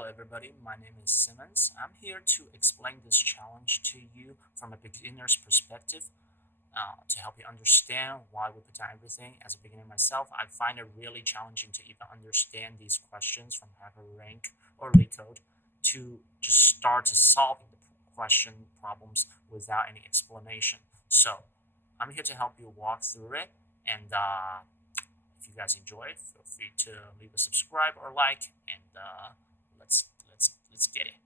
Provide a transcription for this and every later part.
Hello everybody, my name is Simmons. I'm here to explain this challenge to you from a beginner's perspective to help you understand why we put down everything. As a beginner myself, I find it really challenging to even understand these questions from Hackerrank or LeetCode to just start to solving the question problems without any explanation. So I'm here to help you walk through it, and if you guys enjoy, feel free to leave a subscribe or like, and let's get it.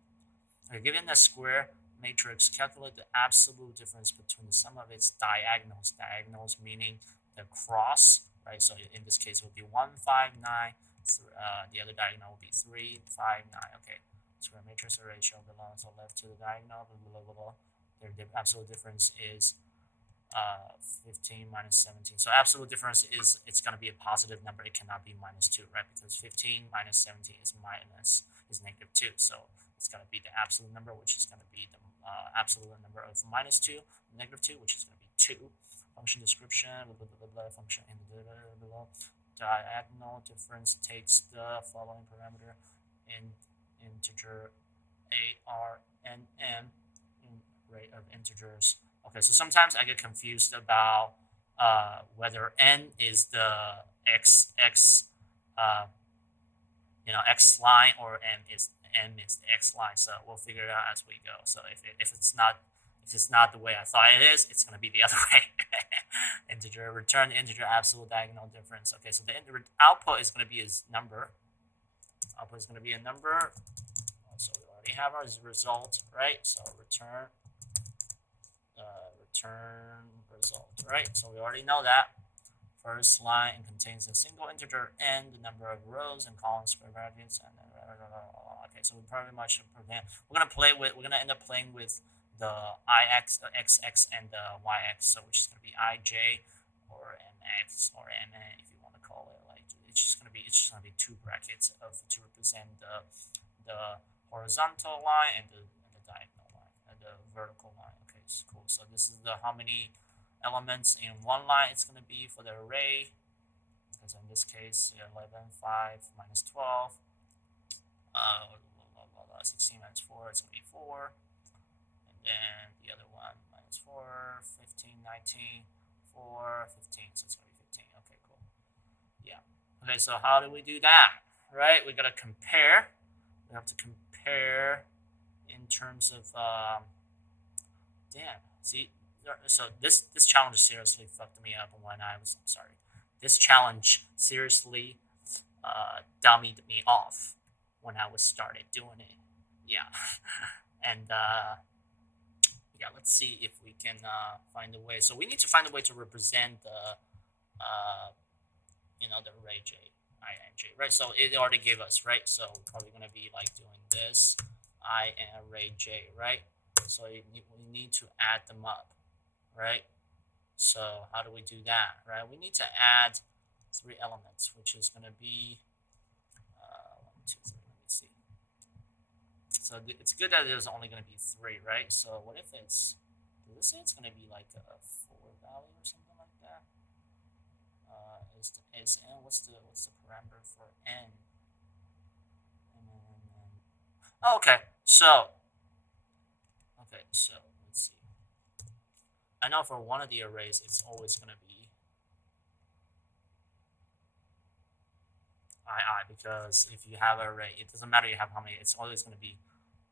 Okay, given a square matrix, calculate the absolute difference between the sum of its diagonals. Diagonals meaning the cross, right? So in this case, it would be 1, 5, 9. The other diagonal will be 3, 5, 9. Okay, square matrix array show belongs so left to the diagonal. Blah, blah, blah, blah. Their absolute difference is 15 minus 17. So absolute difference is it's going to be a positive number. It cannot be minus 2, right? Because 15 minus 17 is negative 2. So it's going to be the absolute number, which is going to be the absolute number of minus 2, negative 2, which is going to be 2. Function description, blah, blah, blah, blah, function in the below. Diagonal difference takes the following parameter in integer a, r, n, m, in array of integers. Okay, so sometimes I get confused about whether n is the x line or m is the x line. So we'll figure it out as we go. So if it's not the way I thought it is, it's going to be the other way. Integer, return the integer absolute diagonal difference. Okay, so the output is going to be a number. Output is going to be a number. So we already have our result, right? So return result, right? So we already know that. First line contains a single integer n, the number of rows and columns, square brackets, and then okay. So we pretty much prevent. We're gonna end up playing with the xx and the yx, so which is gonna be ij or mx or mn if you want to call it. Like it's just gonna be 2 brackets to represent the horizontal line and the diagonal line and the vertical line. Okay, it's cool. So this is the how many elements in one line it's going to be for the array. Okay, so in this case, 11, 5 minus 12, 16 minus 4, it's going to be 4. And then the other one, minus 4, 15, 19, 4, 15, so it's going to be 15. Okay, cool. Yeah. Okay, so how do we do that? Right, we got to compare. We have to compare in terms of, see, so this challenge seriously fucked me up when I was, sorry. This challenge seriously dummied me off when I was started doing it. Yeah. And yeah, let's see if we can find a way. So we need to find a way to represent the the array j, ij, right? So it already gave us, right? So we're probably going to be like doing this, I and array j, right? So we need to add them up, right? So how do we do that, right? We need to add 3 elements, which is going to be 1, 2, 3. Let me see. So it's good that there's only going to be 3, right? So what if it's, does it say it's going to be like a 4 value or something like that? Is n, what's the parameter for n? Oh, okay, so let's see. I know for one of the arrays, it's always going to be II, because if you have an array, it doesn't matter you have how many, it's always going to be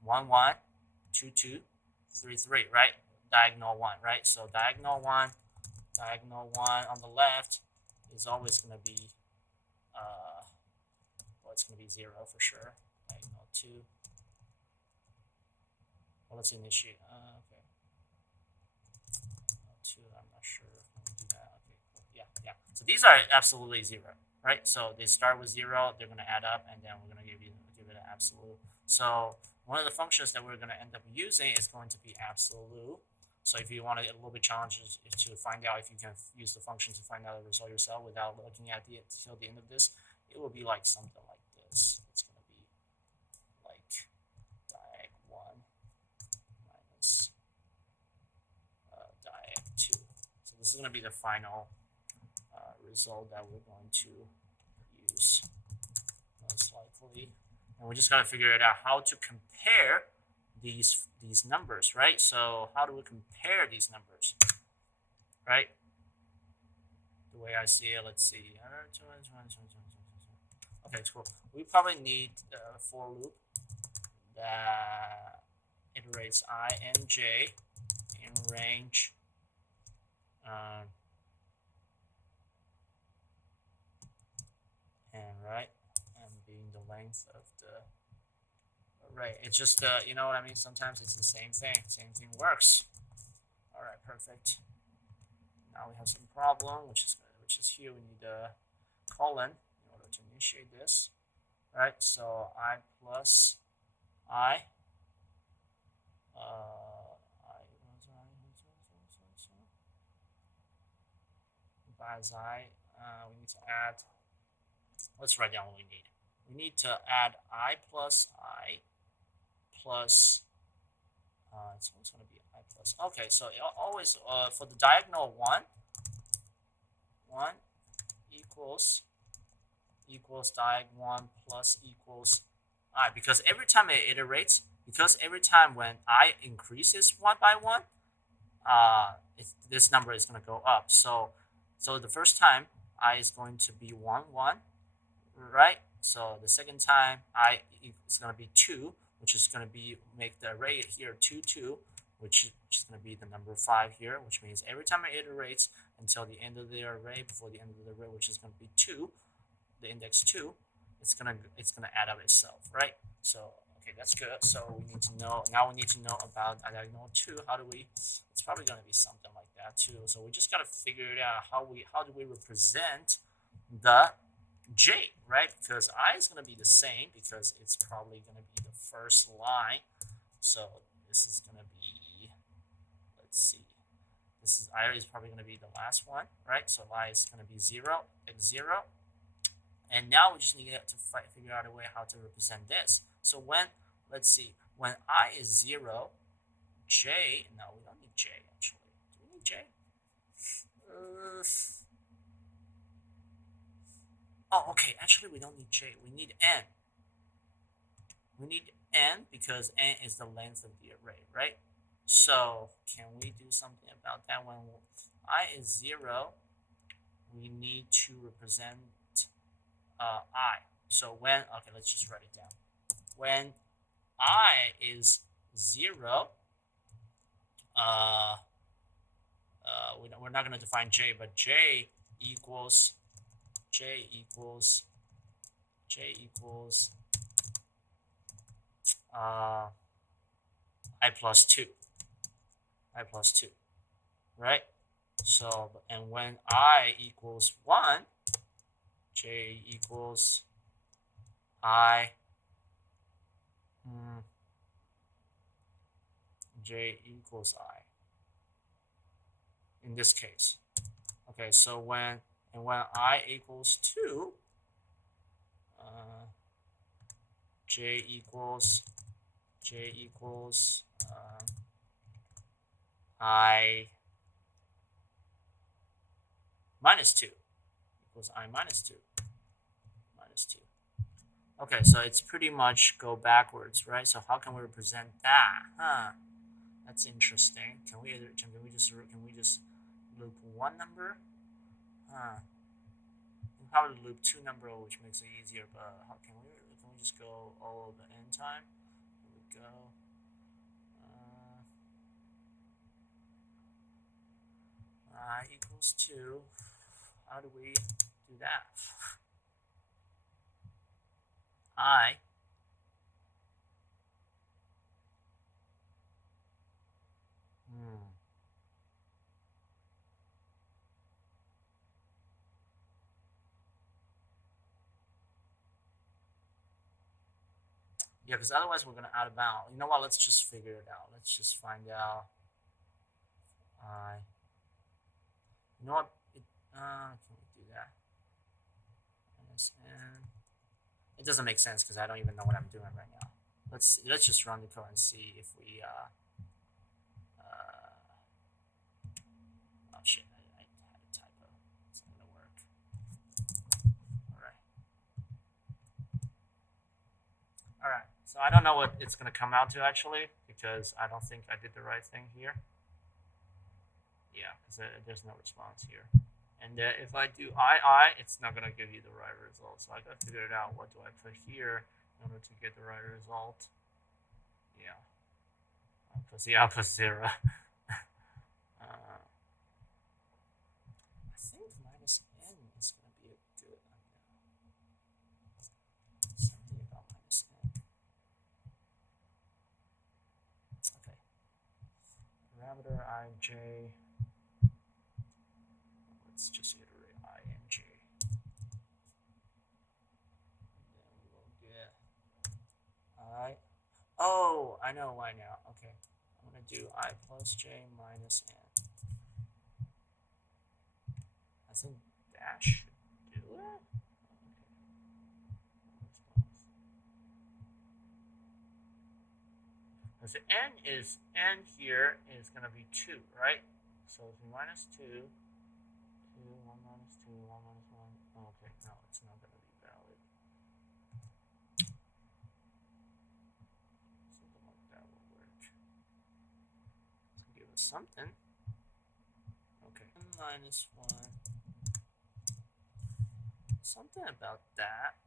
1, 1, 2, 2, 3, 3, right? Diagonal 1, right? So diagonal 1 on the left is always going to be, well, it's going to be 0 for sure. Diagonal 2. Well, let's initiate. Okay. 2, I'm not sure if I'm going to do that. Okay, cool. Yeah. So these are absolutely 0, right? So they start with 0, they're going to add up, and then we're going to give it an absolute. So one of the functions that we're going to end up using is going to be absolute. So if you want to get a little bit challenges to find out if you can use the function to find out the result yourself without looking at it till the end of this, it will be like something like this. It's going to be like diag1 minus diag2. So this is going to be the final result that we're going to use most likely. And we just got to figure it out how to compare these numbers, right? So how do we compare these numbers, right? The way I see it, let's see. Okay, cool. We probably need a for loop that iterates I and j in range and right, and being the length of the array. It's just you know what I mean. Sometimes it's the same thing. Same thing works. All right, perfect. Now we have some problem, which is here. We need a colon in order to initiate this. Right. So I plus I. As I, we need to add. Let's write down what we need. We need to add I plus so it's going to be I plus. Okay, so it always for the diagonal one equals diag 1 plus equals I, because every time it iterates, because every time when I increases 1 by 1, this number is going to go up. So the first time I is going to be 1 1, right? So the second time I is going to be 2, which is going to be make the array here 2 2, which is going to be the number 5 here, which means every time it iterates until the end of the array, before the end of the array, which is going to be 2, the index 2, it's gonna add up itself, right? So okay, that's good. So we need to know now. We need to know about diagonal 2. How do we? It's probably gonna be something like that too. So we just gotta figure it out. How do we represent the j, right? Because I is gonna be the same because it's probably gonna be the first line. So this is gonna be, let's see. This is I is probably gonna be the last one, right? So I is gonna be 0 x 0. And now we just need to figure out a way how to represent this. So when, let's see, when I is 0, j, no, we don't need j actually. Do we need j? Oh, okay, actually we don't need j. We need n. We need n because n is the length of the array, right? So can we do something about that? When I is 0, we need to represent I. So when, okay, let's just write it down. When I is 0, we're not going to define j, but j equals I plus 2. Right? So, and when I equals 1, j equals I, j equals I in this case. Okay, so when I equals 2, j equals I minus 2 equals I minus 2. Okay, so it's pretty much go backwards, right? So how can we represent that? That's interesting. Can we just loop one number? We can probably loop two number, which makes it easier. But how can we just go all of the n time? Here we go. I equals 2. How do we do that? I yeah, because otherwise we're gonna out of bound. You know what? Let's just figure it out. Let's just find out. You know what? Can we do that? It doesn't make sense because I don't even know what I'm doing right now. Let's just run the code and see if we oh shit, I had a typo. It's not gonna work. Alright. So I don't know what it's going to come out to actually, because I don't think I did the right thing here. Yeah, because there's no response here. And if I do I, it's not going to give you the right result. So I got to figure it out. What do I put here in order to get the right result? Yeah, I'll put 0. I think minus n is going to be a good something about minus n. Okay. Parameter ij. Let's just iterate ing. And then we'll get I. Oh, I know why now. Okay. I'm going to do I plus j minus n. I think that should do it. Because the n here is going to be 2, right? So if we minus 2, 1 minus 2, 1 minus 1. Oh, okay, no, it's not going to be valid. Something like that will work. It's going to give us something. Okay, minus 1. Something about that.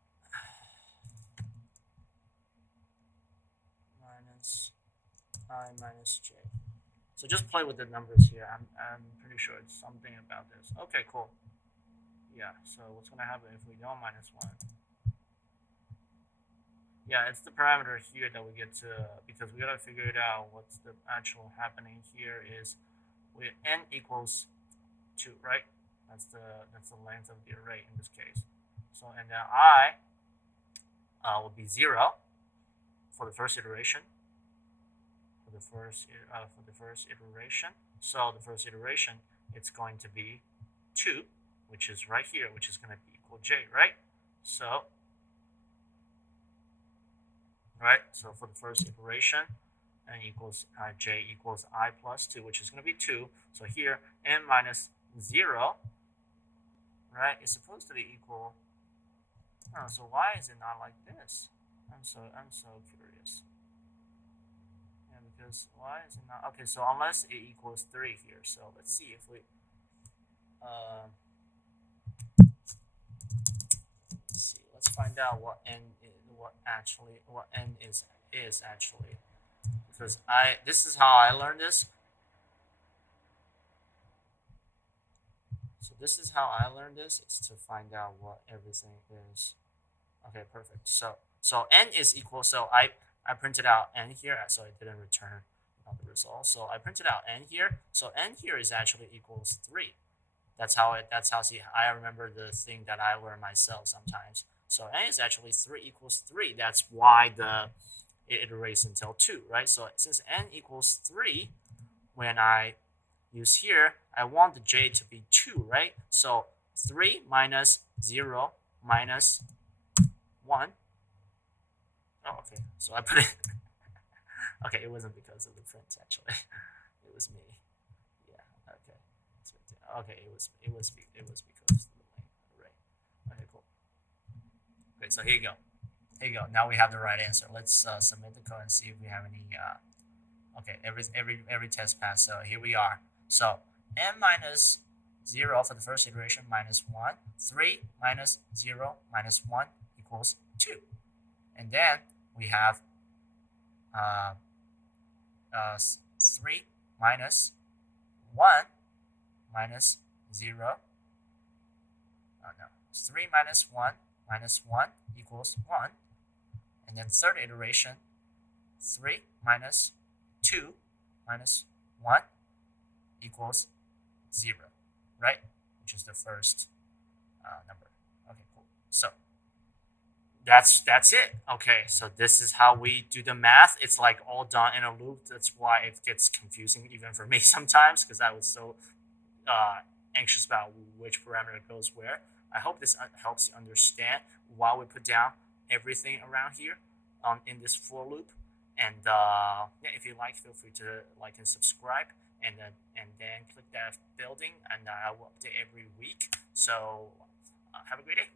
Minus I minus j. So just play with the numbers here. I'm pretty sure it's something about this. Okay, cool. Yeah, so what's going to happen if we don't minus 1? Yeah, it's the parameter here that we get to, because we got to figure it out. What's the actual happening here is n equals 2, right? That's the length of the array in this case. So, and then I will be 0 for the first iteration. For the first iteration. So the first iteration, it's going to be 2, which is right here, which is going to be equal j, right? So for the first iteration, n equals j equals I plus 2, which is going to be 2. So here, n minus 0, right, is supposed to be equal. Oh, so why is it not like this? I'm so curious. Yeah, because why is it not? Okay, so unless it equals 3 here, so let's see if we. Let's see. Let's find out what n is actually, because this is how I learned this. So this is how I learned this, is to find out what everything is. Okay, perfect. So n is equal. So I printed out n here, so it didn't return the result. So I printed out n here. So n here is actually equals 3. That's how see, I remember the thing that I learn myself sometimes. So n is actually 3 equals 3. That's why it iterates until 2, right? So since n equals 3, when I use here, I want the j to be 2, right? So 3 minus 0 minus 1. Oh, okay. So I put it. Okay, it wasn't because of the print actually. It was me. Yeah. Okay. Okay. It was because of the array. Okay. Cool. Okay. So here you go. Here you go. Now we have the right answer. Let's submit the code and see if we have any. Okay. Every test pass. So here we are. So n minus 0 for the first iteration minus 1. 3 minus 0 minus 1 equals 2. And then we have 3 minus 1 minus 0. Oh no, 3 minus 1 minus 1 equals 1. And then third iteration, 3 minus 2 minus 1 equals 0, right? Which is the first number. Okay, cool. So that's it. Okay, so this is how we do the math. It's like all done in a loop. That's why it gets confusing even for me sometimes, because I was so anxious about which parameter goes where. I hope this helps you understand why we put down everything around here in this for loop. And yeah, if you like, feel free to like and subscribe, and then click that building, and I will update every week. So have a great day.